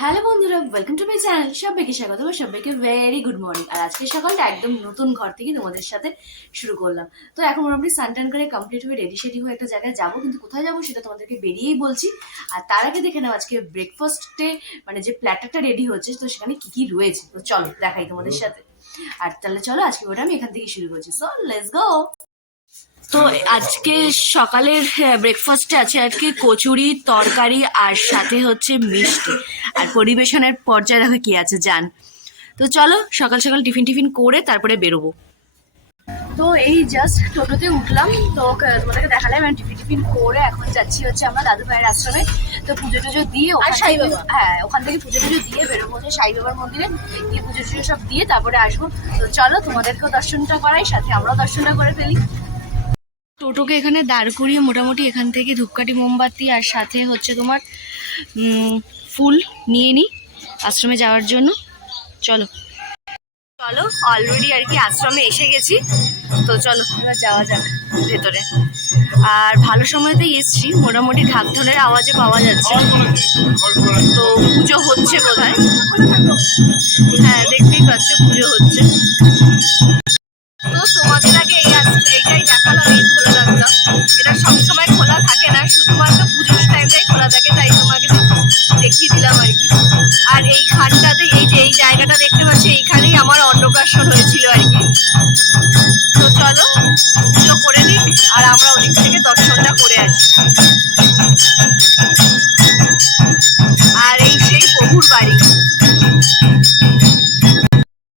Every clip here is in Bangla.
হ্যালো বন্ধুরা ওয়েলকাম টু মাই চ্যানেল সবাইকে স্বাগত এবং সবাইকে ভেরি গুড মর্নিং আর আজকে সকালটা একদম নতুন ঘর থেকে তোমাদের সাথে শুরু করলাম। তো এখন মোটামুটি সানটান করে কমপ্লিট হয়ে রেডি শেডি হয়ে একটা জায়গায় যাব কিন্তু কোথায় যাব সেটা তোমাদেরকে বেরিয়েই বলছি। আর তার আগে দেখে নাও আজকে ব্রেকফাস্টে মানে যে প্ল্যাটারটা রেডি হচ্ছে তো সেখানে কি কি রয়েছে? তো চলো দেখাই তোমাদের সাথে। আর তাহলে চলো আজকে ওটা আমি এখান থেকে শুরু করছি। সো লেটস গো তো আজকে সকালের ব্রেকফাস্টে আছে আজকে কচুরি তরকারি আর সাথে হচ্ছে মিষ্টি। আর পরিবেশনের পর্যায়ে দেখো কি আছে যান তো চলো সকাল সকাল টিফিন টিফিন করে তারপরে বেরোবো। তো এই জাস্ট টোটোতে উঠলাম তো তোমাদেরকে দেখালাম আমি টিফিন টিফিন করে এখন যাচ্ছি হচ্ছে আমরা দাদু ভাইয়ের আশ্রমে। তো পুজো টুজো দিয়ে হ্যাঁ ওখান থেকে পুজো টুজো দিয়ে বেরোবো হচ্ছে সাই বাবার মন্দিরে। গিয়ে পুজো টুজো সব দিয়ে তারপরে আসব। তো চলো তোমাদেরকেও দর্শনটা করাই সাথে আমরাও দর্শনটা করে ফেলি। টোটোকে এখানে দাঁড় করিয়ে মোটামুটি এখান থেকে ধূপকাঠি, মোমবাতি আর সাথে হচ্ছে তোমার ফুল নিয়ে নিই আশ্রমে যাওয়ার জন্য। চলো। চলো অলরেডি আর কি আশ্রমে এসে গেছি। তো চলো যাওয়া যাক ভেতরে। আর ভালো সময়তেই এসছি, মোটামুটি ঢাকঢোলের আওয়াজে পাওয়া যাচ্ছে। তো পুজো হচ্ছে বোধহয়। হ্যাঁ দেখতেই পাচ্ছ, পুজো হচ্ছে। তোমাদের আগে এই এইটাই দেখালাম এই খোলা রাখলাম এটা সবসময় খোলা থাকে না, শুধুমাত্র পুজোর টাইমটাই খোলা থাকে, তাই তোমাকে দেখিয়ে দিলাম আর কি। আর এইখানটাতে, এই যে এই জায়গাটা দেখতে পাচ্ছি, এইখানেই আমার অন্নপ্রাশন হয়েছিল আর কি। তো চলো, পুজো করে নিই আর আমরা ওদিক থেকে দর্শনটা করে আসি। আর এই সেই প্রভুর বাড়ি।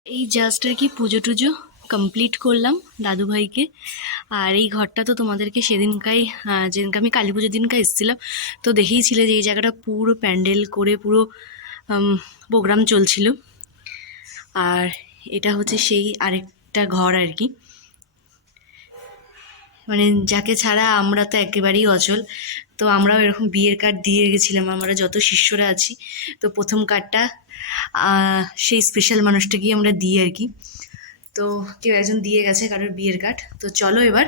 এই জাস্ট কি পুজো টুজো কমপ্লিট করলাম দাদু ভাইকে আর এই ঘরটা তো তোমাদেরকে সেদিনকাই যেদিনকে আমি কালী পুজোর দিনকে এসেছিলাম, তো দেখেইছিলে যে এই জায়গাটা পুরো প্যান্ডেল করে পুরো প্রোগ্রাম চলছিল। আর এটা হচ্ছে সেই আরেকটা ঘর আর কি। মানে যাকে ছাড়া আমরা তো একেবারেই অচল, তো আমরাও এরকম বিয়ের কার্ড দিয়ে গেছিলাম, আমরা যত শিষ্যরা আছি, তো প্রথম কার্ডটা সেই স্পেশাল মানুষটাকেই আমরা দিই আর কি। তো কেউ একজন দিয়ে গেছে কারোর বিয়ের কার্ড তো চলো এবার,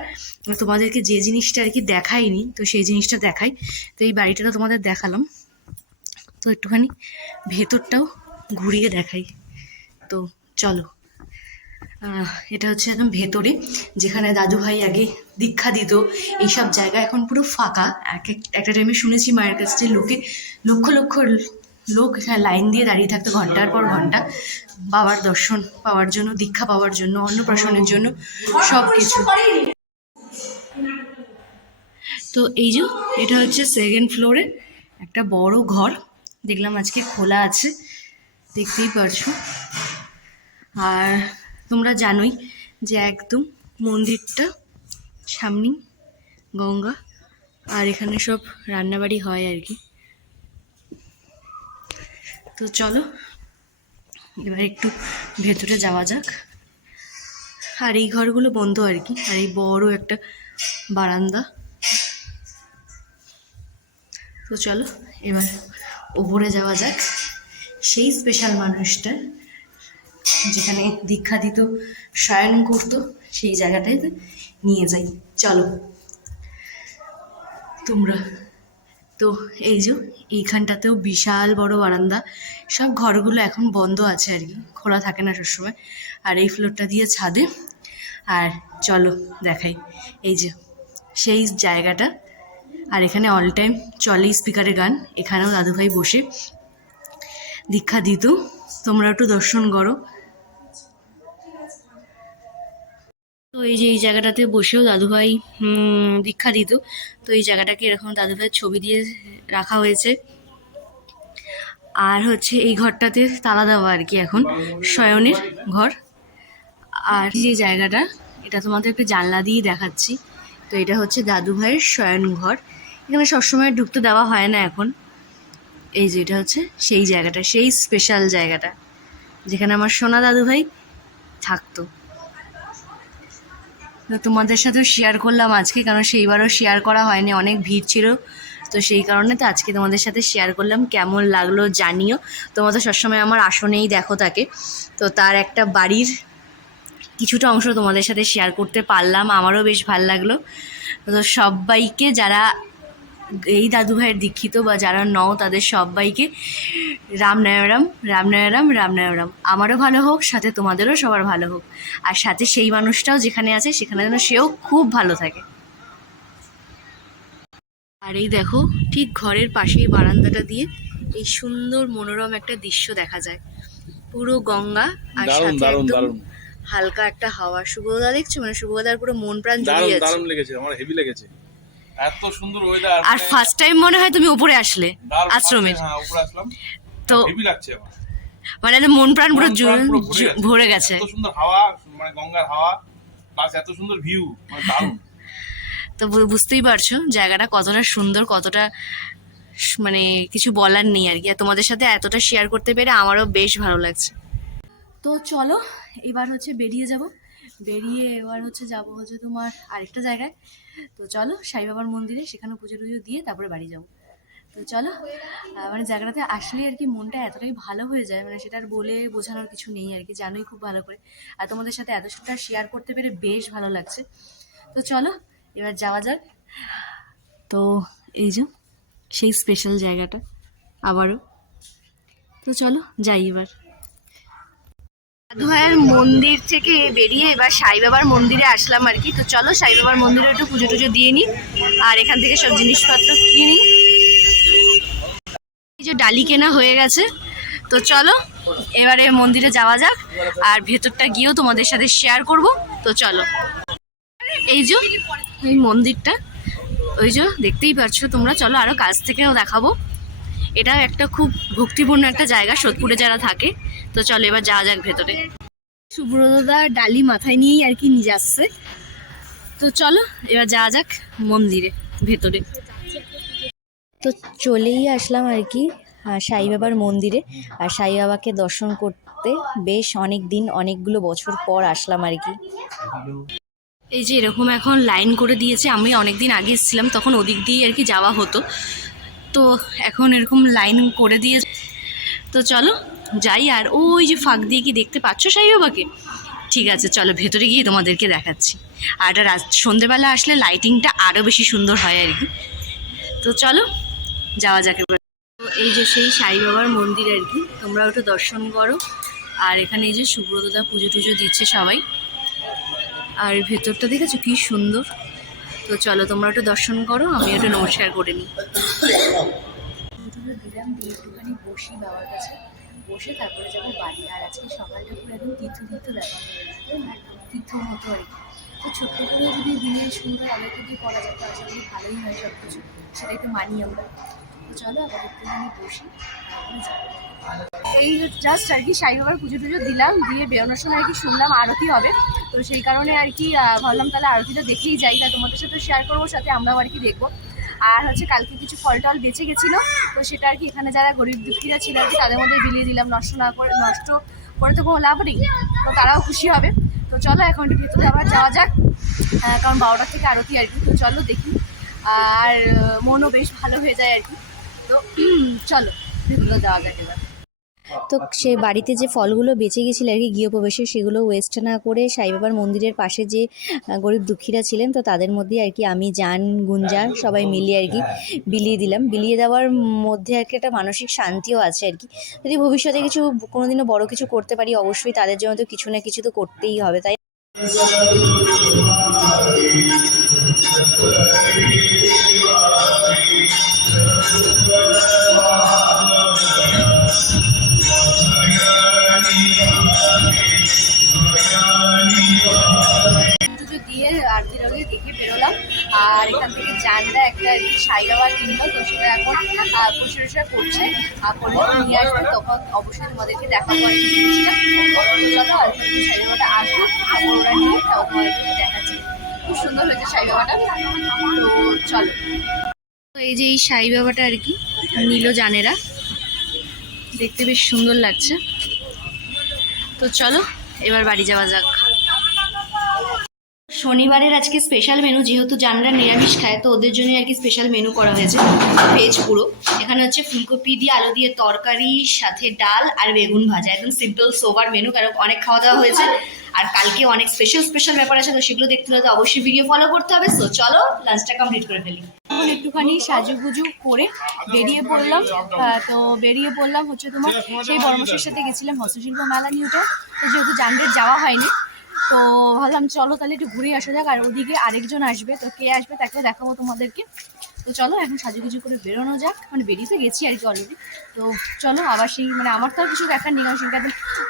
তোমাদেরকে যে জিনিসটা আর কি দেখাইনি, তো সেই জিনিসটা দেখাই। তো এই বাড়িটা তোমাদের দেখালাম। তো একটুখানি ভেতরটাও ঘুরিয়ে দেখাই। তো চলো। এটা হচ্ছে একদম ভেতরে, যেখানে দাদু ভাই আগে দীক্ষা দিত। এইসব জায়গা এখন পুরো ফাঁকা। এক এক- একটা টাইমে শুনেছি মায়ের কাছে যে লোকে লক্ষ লক্ষ লোক এখানে লাইন দিয়ে দাঁড়িয়ে থাকতো ঘণ্টার পর ঘণ্টা। বাবার দর্শন পাওয়ার জন্য, দীক্ষা পাওয়ার জন্য, অন্নপ্রাশনের জন্য সব কিছু তো এই যে, এটা হচ্ছে সেকেন্ড ফ্লোরে একটা বড় ঘর। দেখলাম আজকে খোলা আছে, দেখতেই পারছ। আর তোমরা জানোই যে একদম মন্দিরটা, সামনেই গঙ্গা। আর এখানে সব রান্নাবাড়ি হয় আর কি। তো চলো, এবার একটু ভেতরে যাওয়া যাক। আর এই ঘরগুলো বন্ধ আর কি, আর এই বড় একটা বারান্দা। তো চলো, এবার ওপরে যাওয়া যাক। সেই স্পেশাল মানুষটা, যেখানে দীক্ষা দিত শয়ন করতো, সেই জায়গাটাতে নিয়ে যাই। চলো, তোমরা তো এই যে এইখানটাতেও বিশাল বড় বারান্দা। সব ঘরগুলো এখন বন্ধ আছে আর কি, খোলা থাকে না সবসময়। আর এই ফ্লোরটা দিয়ে ছাদে। আর চলো দেখাই। এই যে সেই জায়গাটা। আর এখানে অল টাইম চলেই স্পিকারে গান। এখানেও দাদুভাই বসে। দীক্ষা দিত, তোমরা একটু দর্শন করো। তো এই যে এই জায়গাটাতে বসেও দাদুভাই দীক্ষা দিত। তো এই জায়গাটাকে এরকম দাদুভাইয়ের ছবি দিয়ে রাখা হয়েছে। আর হচ্ছে এই ঘরটাতে তালা দেওয়া আর কি এখন, শয়নের ঘর। আর যে জায়গাটা, এটা তোমাদের একটা জানলা দিয়ে দেখাচ্ছি। তো এটা হচ্ছে দাদুভাইয়ের শয়ন ঘর। এখানে সবসময় ঢুকতে দেওয়া হয় না এখন। এই যে এটা হচ্ছে সেই জায়গাটা, সেই স্পেশাল জায়গাটা, যেখানে আমার সোনা দাদুভাই থাকতো। তো তোমাদের সাথেও শেয়ার করলাম আজকে, কারণ সেইবারও শেয়ার করা হয়নি, অনেক ভিড় ছিল। তো সেই কারণে তো আজকে তোমাদের সাথে শেয়ার করলাম, কেমন লাগল জানিও। তোমাদের সবসময় আমার আসনেই দেখো তাকে। তো তার একটা বাড়ির কিছুটা অংশ তোমাদের সাথে শেয়ার করতে পারলাম, আমারও বেশ ভালো লাগল। তো সবাইকে যারা এই দাদু ভাইয়ের দীক্ষিত বা যারা নও তাদের সবাইকে রাম নায়রাম রাম নায়রাম রাম নায়রাম আমারও ভালো হোক সাথে তোমাদেরও সবার ভালো হোক। আর সাথে সেই মানুষটাও যেখানে আছে সেখানে যেন সেও খুব ভালো থাকে। আর এই দেখো ঠিক ঘরের পাশেই বারান্দাটা দিয়ে এই সুন্দর মনোরম একটা দৃশ্য দেখা যায়। পুরো গঙ্গা আর সাথে একদম হালকা একটা হাওয়া। শুভদা দেখছ? মানে শুভদার পুরো মন প্রাণ জড়িয়ে আছে দারুণ লেগেছে আমার হেভি লেগেছে। এত সুন্দর ওয়েদার আর ফার্স্ট টাইম মনে হয় তুমি উপরে আসলে আশ্রমের হ্যাঁ উপরে আসলাম। তো হেভি লাগছে আমার মানে মন প্রাণ পুরো মন ভরে গেছে। এত সুন্দর হাওয়া মানে গঙ্গার হাওয়া প্লাস এত সুন্দর ভিউ মানে দারুণ। তো বুঝতেই পারছ জায়গাটা কতটা সুন্দর কতটা মানে কিছু বলার নেই আর কি। আর তোমাদের সাথে এতটা শেয়ার করতে পেরে আমারও বেশ ভালো লাগছে। তো চলো এবার হচ্ছে বেরিয়ে যাব। বেরিয়ে এবার হচ্ছে যাব হচ্ছে তোমার আরেকটা জায়গায়। তো চলো, সাই বাবার মন্দিরে সেখানে পুজো টুজো দিয়ে তারপরে বাড়ি যাব। তো চলো মানে জায়গাটাতে আসলে আর কি মনটা এতটাই ভালো হয়ে যায় মানে সেটা আর বলে বোঝানোর কিছু নেই আর কি, জানোই খুব ভালো করে। আর তোমাদের সাথে এতটা শেয়ার করতে পেরে বেশ ভালো লাগছে। তো চলো, এবার যাওয়া যাক। তো এই যে, সেই স্পেশাল জায়গাটা আবারও। তো চলো, যাই এবার। ভাইয়ের মন্দির থেকে বেরিয়ে এবার সাই বাবার মন্দিরে আসলাম আর কি। তো চলো সাই বাবার মন্দিরে একটু পুজো টুজো দিয়ে নিই আর এখান থেকে সব জিনিসপত্র কিনে যে ডালি কেনা হয়ে গেছে। তো চলো, এবারে মন্দিরে যাওয়া যাক আর ভেতরটা গিয়েও তোমাদের সাথে শেয়ার করব। তো চলো। এই যে, এই মন্দিরটা, ওই যে দেখতেই পাচ্ছ তোমরা। চলো আরও কাছ থেকেও দেখাবো। এটাও একটা খুব ভক্তিপূর্ণ একটা জায়গা, সোদপুরে যারা থাকে। তো চলো, এবার যাওয়া যাক ভেতরে। সুব্রতদা ডালি মাথায় নিয়েই আর কি নিয়ে আসছে। তো চলো, এবার যাওয়া যাক মন্দিরে, ভেতরে। তো চলেই আসলাম আর কি সাই বাবার মন্দিরে। আর সাই বাবাকে দর্শন করতে বেশ অনেক দিন অনেকগুলো বছর পর আসলাম আর কি। এই যে এরকম এখন লাইন করে দিয়েছে, আমি অনেক দিন আগে এসেছিলাম, তখন ওদিক দিয়ে আর কি যাওয়া হতো। তো এখন এরকম লাইন করে দিয়ে তো চলো যাই, আর ওই যে ফাঁক দিয়ে কি দেখতে পাচ্ছ সাই বাবাকে ঠিক আছে, চলো ভেতরে গিয়ে তোমাদেরকে দেখাচ্ছি। আর এটা সন্ধেবেলা আসলে লাইটিংটা আরও বেশি সুন্দর হয় আর কি। তো চলো, যাওয়া যাক এবার। এই যে সেই সাই বাবার মন্দির আর কি, তোমরা ওটা দর্শন করো। আর এখানে এই যে সুব্রতদা পুজো টুজো দিচ্ছে সবাই। আর ভেতরটা দেখেছ কি সুন্দর? তো চলো, তোমরা ওটা দর্শন করো, আমি ওটা নমস্কার করে নিই। দিলাম দিয়ে একটুখানি বসি বাবার কাছে। বসে তারপরে যাব বাড়ি আর আজকে সকালটা পুরো একদম তীর্থ তীর্থ ব্যাপার। হয়ে, তীর্থ মতো আর কি। তো ছোট্ট করে যদি দিনের সুন্দর আলোকে দিয়ে করা যেত, আশা করি ভালোই হয় সব কিছু সেটাই তো মানি আমরা। তো চলো আবার একটুখানি বসি এই জাস্ট আর কি সাই বাবার পুজো টুজো দিলাম, দিয়ে বেরোনোর সময় আর কি শুনলাম আরতি হবে। তো সেই কারণে আর কি ভাবলাম তাহলে আরতিটা দেখেই যাই। তা তোমাদের সাথে শেয়ার করব, সাথে আমরাও আর কি দেখব। আর হচ্ছে কালকে কিছু ফল টল বেঁচে গেছিল, তো সেটা আর কি এখানে যারা গরিব দুঃখীরা ছিল আর কি তাদের মধ্যে বিলিয়ে দিলাম, নষ্ট না করে, নষ্ট করে তো কোনো লাভ নেই, তো তারাও খুশি হবে। তো চলো এখন একটু ভেতরে আবার যাওয়া যাক কারণ বারোটার থেকে আরতি আর কি, তো চলো দেখি। আর মনও বেশ ভালো হয়ে যায় আর কি, তো চলো ভেতরে যাওয়া যাক এবার। তো সে বাড়িতে যে ফলগুলো বেঁচে গেছিল আর কি গৃহপ্রবেশে সেগুলো ওয়েস্ট না করে সাইবাবার মন্দিরের পাশে যে গরিব দুঃখীরা ছিলেন, তো তাদের মধ্যে আর কি আমি, জান, গুঞ্জা সবাই মিলিয়ে আর কি বিলিয়ে দিলাম। বিলিয়ে দেওয়ার মধ্যে আর কি একটা মানসিক শান্তিও আছে আর কি। যদি ভবিষ্যতে কিছু কোনোদিনও বড় কিছু করতে পারি, অবশ্যই তাদের জন্য তো কিছু না কিছু তো করতেই হবে, তাই পুজো বেরোলাম। আর এখান থেকে জানরা একটা আর সাই বাবা কিনলো, তো সেটা এখন পরিষ্কার করছে। আর তো নিয়ে আসবে, তখন অবশ্যই তোমাদেরকে দেখা করে জিনিসটা। চলো, আর কি সাই বাবাটা আসুক তারপর ওরা নিয়ে তাও দেখাচ্ছি। খুব সুন্দর হয়েছে সাই বাবাটা তো চলো। এই যে এই সাই বাবাটা আর কি, নিল জানেরা। দেখতে বেশ সুন্দর লাগছে। তো চলো, এবার বাড়ি যাওয়া যাক। শনিবারের আজকে স্পেশাল মেনু যেহেতু জানরা নিরামিষ খায়, তো ওদের জন্য আর কি স্পেশাল মেনু করা হয়েছে। ভেজ পুরো। এখানে হচ্ছে ফুলকপি দিয়ে আলু দিয়ে তরকারি, সাথে ডাল আর বেগুন ভাজা। একদম সিম্পল সোবার মেনু কারণ অনেক খাওয়া দাওয়া হয়েছে। আর কালকে অনেক স্পেশাল স্পেশাল ব্যাপার আছে, তো সেগুলো দেখতে হলে তো অবশ্যই ভিডিও ফলো করতে হবে। সো চলো লাঞ্চটা কমপ্লিট করে ফেলি। এখন একটুখানি সাজুগুজু করে বেরিয়ে পড়লাম। তো বেরিয়ে পড়লাম হচ্ছে তোমার, সেই বর্মশের সাথে গেছিলাম হস্তশিল্প মেলা নিউটা তো যেহেতু জানদের যাওয়া হয়নি তো ভাবলাম চলো তাহলে একটু ঘুরে আসা যাক, আর ওদিকে আরেকজন আসবে। তো কে আসবে তাকে দেখাবো তোমাদেরকে। তো চলো, এখন সাজুগুজু করে বেরোনো যাক। মানে বেরিয়ে তো গেছি আর কি অলরেডি তো চলো, আবার সেই মানে আমার তো আর কিছু দেখার নেই, কারণ সেটা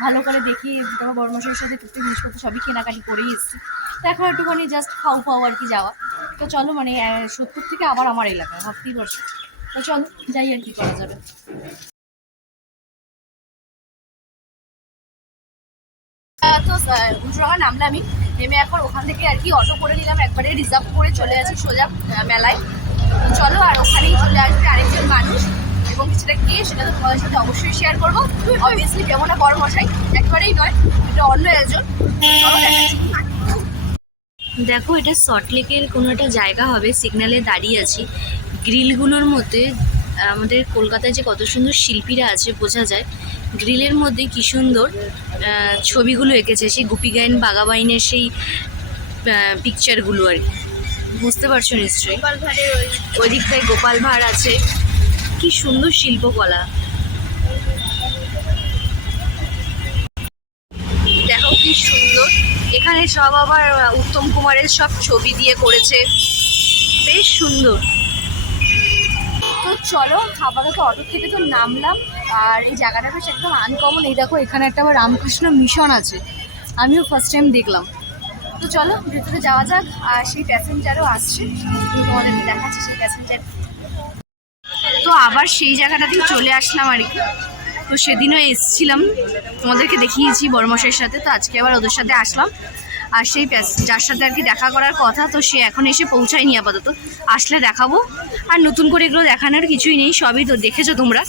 ভালো করে দেখি তোমার বর্মশের সাথে টুকটুক জিনিসপত্র সবই কেনাকাটি করেই এসেছি। তো এখন একটুখানি জাস্ট খাও খাও আর কি যাওয়া। তো চলো মানে সত্তর থেকে আবার আমার এলাকায় ভাবতেই পারছ। তো চলো, যাই আর কি করা যাবে। তো উঁচুরাঙা নামলামই। নেমে এখন ওখান থেকে আর কি অটো করে নিলাম, একবারে রিজার্ভ করে চলে আছি সোজা মেলায়। চলো আর ওখানেই চলে আসবে আরেকজন মানুষ এবং সেটা গিয়ে সেটা তো তোমাদের সাথে অবশ্যই শেয়ার করব। অবভিয়াসলি যেমন না বড় মশাই, একবারেই নয়, এটা অন্য একজন। দেখো, এটা সল্টলেকের কোনো একটা জায়গা হবে সিগন্যালে দাঁড়িয়ে আছি। গ্রিলগুলোর মধ্যে আমাদের কলকাতায় যে কত সুন্দর শিল্পীরা আছে, বোঝা যায়। গ্রিলের মধ্যে কি সুন্দর ছবিগুলো এঁকেছে, সেই গুপি গাইন বাগাবাইনের সেই পিকচারগুলো আর বুঝতে পারছ নিশ্চয়ই? ওই দিকটায় গোপাল ভাঁড় আছে। কি সুন্দর শিল্পকলা। দেখো কি সুন্দর। এখানে সব আবার উত্তম কুমারের সব ছবি দিয়ে করেছে। বেশ সুন্দর। তো চলো আপাতত অটো থেকে তো নামলাম। আর এই জায়গাটা বেশ একদম আনকমন এই দেখো, এখানে একটা আবার রামকৃষ্ণ মিশন আছে। আমিও ফার্স্ট টাইম দেখলাম। তো চলো, ভেতরে যাওয়া যাক। আর সেই প্যাসেঞ্জারও আসছে। তোমাদেরকে দেখাচ্ছি সেই প্যাসেঞ্জার তো আবার সেই জায়গাটাতেই চলে আসলাম আর কি। তো সেদিনও এসছিলাম। তোমাদেরকে দেখিয়েছি বড়মশাইয়ের সাথে। তো আজকে আবার ওদের সাথে আসলাম। আর সেই যার সাথে আর কি দেখা করার কথা, তো সে এখন এসে পৌঁছায়নি আপাতত। আসলে দেখাবো। আর নতুন করে এগুলো দেখানোর কিছুই নেই, সবই তো দেখেছ তোমরা।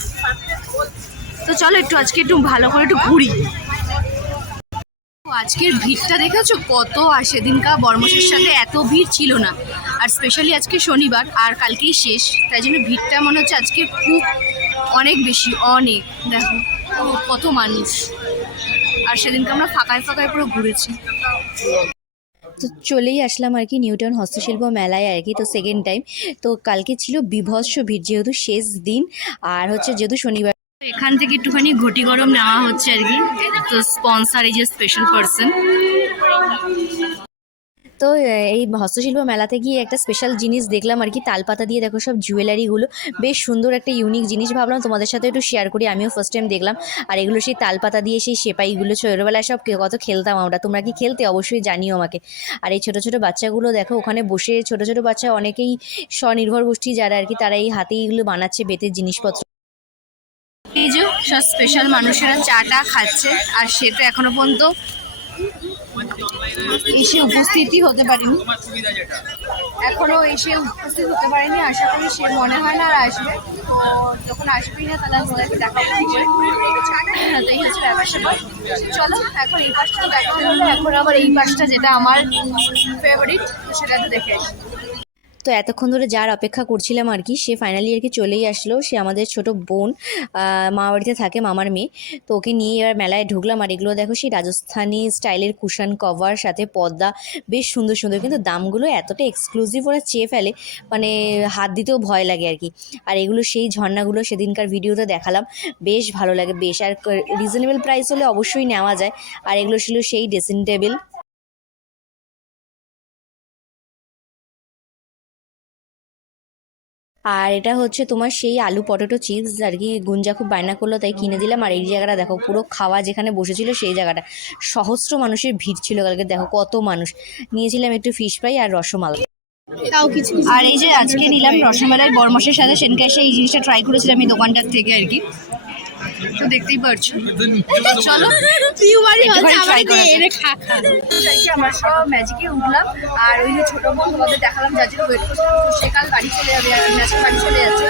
তো চলো একটু আজকে একটু ভালো করে একটু ঘুরি। আজকের ভিড়টা দেখেছ? কত আর সেদিনকার বর্মশের সাথে এত ভিড় ছিল না। আর স্পেশালি আজকে শনিবার, আর কালকেই শেষ। তাই জন্য ভিড়টা মনে হচ্ছে আজকে খুব অনেক বেশি, অনেক। দেখো কত মানুষ। আর সেদিনকে আমরা ফাঁকায় ফাঁকায় পুরো ঘুরেছি। তো চলেই আসলাম আর কি নিউটন হস্তশিল্প মেলায় আর কি, তো সেকেন্ড টাইম তো কালকে ছিল বিভৎস ভিড়, যেহেতু শেষ দিন। আর হচ্ছে যেহেতু শনিবার এখান থেকে একটুখানি ঘটি গরম নেওয়া হচ্ছে আর কি। তো স্পন্সার এই যে স্পেশাল পার্সন তো এই হস্তশিল্প মেলাতে গিয়ে একটা স্পেশাল জিনিস দেখলাম আর কি, তালপাতা দিয়ে দেখো সব জুয়েলারিগুলো বেশ সুন্দর একটা ইউনিক জিনিস ভাবলাম, তোমাদের সাথে একটু শেয়ার করি, আমিও ফার্স্ট টাইম দেখলাম। আর এগুলো সেই তালপাতা দিয়ে সেই সেপাইগুলো ছোটোবেলায় সব কত খেলতাম আমরা। তোমরা কি খেলতে? অবশ্যই জানিও আমাকে। আর এই ছোটো ছোটো বাচ্চাগুলো দেখো, ওখানে বসে ছোটো ছোটো বাচ্চা অনেকেই স্বনির্ভর গোষ্ঠী যারা আর কি, তারা এই হাতে এইগুলো বানাচ্ছে, বেতের জিনিসপত্র। এই যে সব স্পেশাল মানুষেরা চাটা খাচ্ছে, আর সে তো এখনও পর্যন্ত এসে উপস্থিতি হতে পারেনি। এখনও এসে উপস্থিত হতে পারেনি। আশা করি সে মনে হয় না আর আসবে। তো যখন আসবেই না, তাহলে আমি ওদেরকে দেখাবো। করি হচ্ছে ব্যাপার চলো, এখন এই পাশটা দেখা হলো এখন আবার এই পাশটা যেটা আমার ফেভারিট সেটা তো দেখে আসি। তো এতক্ষণ ধরে যার অপেক্ষা করছিলাম আর কি, সে ফাইনালি আর কি চলেই আসলো। সে আমাদের ছোট বোন মামা বাড়িতে থাকে, মামার মেয়ে। তো ওকে নিয়ে এবার মেলায় ঢুকলাম আর এগুলো দেখো সেই রাজস্থানি স্টাইলের কুশন কভার সাথে পর্দা, বেশ সুন্দর সুন্দর। কিন্তু দামগুলো এতটা এক্সক্লুসিভ ওরা চেয়ে ফেলে মানে হাত দিতেও ভয় লাগে আর কি। আর এগুলো সেই ঝর্ণাগুলো সেদিনকার ভিডিওতে দেখালাম, বেশ ভালো লাগে, বেশ। আর রিজনেবল প্রাইস হলে অবশ্যই নেওয়া যায়। আর এগুলো ছিল সেই ড্রেসিং টেবিল আর এটা হচ্ছে তোমার সেই আলু পটেটো চিপস আর কি গুঞ্জা খুব বায়না করল তাই কিনে দিলাম। আর এই জায়গাটা দেখো পুরো খাওয়া যেখানে বসেছিল সেই জায়গাটা। সহস্র মানুষের ভিড় ছিল কালকে দেখো কত মানুষ। নিয়েছিলাম একটু ফিশ ফ্রাই আর রসমালাই। তাও কিছু আর এই যে আজকে নিলাম রসমালাই বরমসের সাথে সেনকে এসে এই জিনিসটা ট্রাই করেছিলাম এই দোকানটার থেকে আর কি। তো দেখতেই পারছ। চলো একটুখানি try করা যাক। আজকে আমরা সব ম্যাজিকে উঠলাম। আর ওই যে ছোট বোন তোমাদের দেখালাম যার জন্য ওয়েট করছিলাম। তো সে কাল বাড়ি চলে যাবে আর কি বাড়ি চলে যাচ্ছে।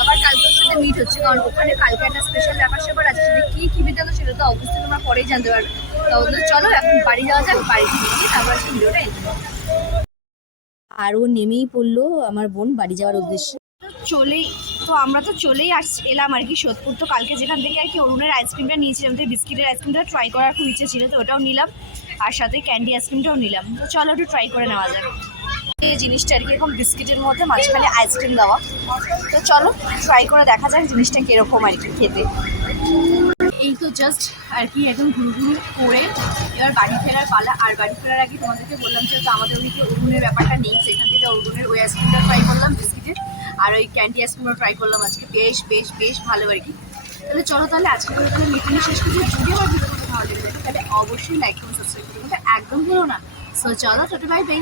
আবার কালকে ওর সাথে মিট হচ্ছে কারণ ওখানে কালকে একটা স্পেশাল ব্যাপার স্যাপার আছে। সেটা কি কি বিদ্যালয় সেটা তো অবশ্যই তোমরা পরেই জানতে পারবে। তো চলো এখন বাড়ি যাওয়া যাক বাড়ি গিয়ে তারপর আজকে ভিডিওটা আর ও নেমেই পড়ল আমার বোন বাড়ি যাওয়ার উদ্দেশ্যে। চলেই তো আমরা তো চলেই আস এলাম আর কি সোদপুর। তো কালকে যেখান থেকে আর কি অরুণের আইসক্রিমটা নিয়েছিলাম তো বিস্কিটের আইসক্রিমটা ট্রাই করার খুব ইচ্ছে ছিল, তো ওটাও নিলাম। আর সাথে ক্যান্ডি আইসক্রিমটাও নিলাম। তো চলো একটু ট্রাই করে নেওয়া যাক। এই জিনিসটা আর কি এরকম বিস্কিটের মধ্যে মাঝখানে আইসক্রিম দেওয়া। তো চলো ট্রাই করে দেখা যাক জিনিসটা কীরকম আর কি খেতে। এই তো জাস্ট আর কি একদম ঘুরু ঘুরু করে এবার বাড়ি ফেরার পালা। আর বাড়ি ফেরার আগে তোমাদেরকে বললাম যে, তো আমাদের ওদিকে উড়ুনের ব্যাপারটা নেই। সেখান থেকে উড়ুনের ওই আইসক্রিমটা ট্রাই করলাম বিস্কিটের আর ওই ক্যান্ডি আইসক্রিমটা ট্রাই করলাম আজকে। বেশ বেশ বেশ ভালো আর কি। তাহলে চলো তাহলে আজকে করে তাহলে মিটিংয়ে শেষ করছি। যদি আমার ভিডিওটা ভালো লেগে থাকে, তাহলে অবশ্যই লাইক করুন সাবস্ক্রাইব করুন একদম ভুলো না। সো চলো, টোটো বাই বাই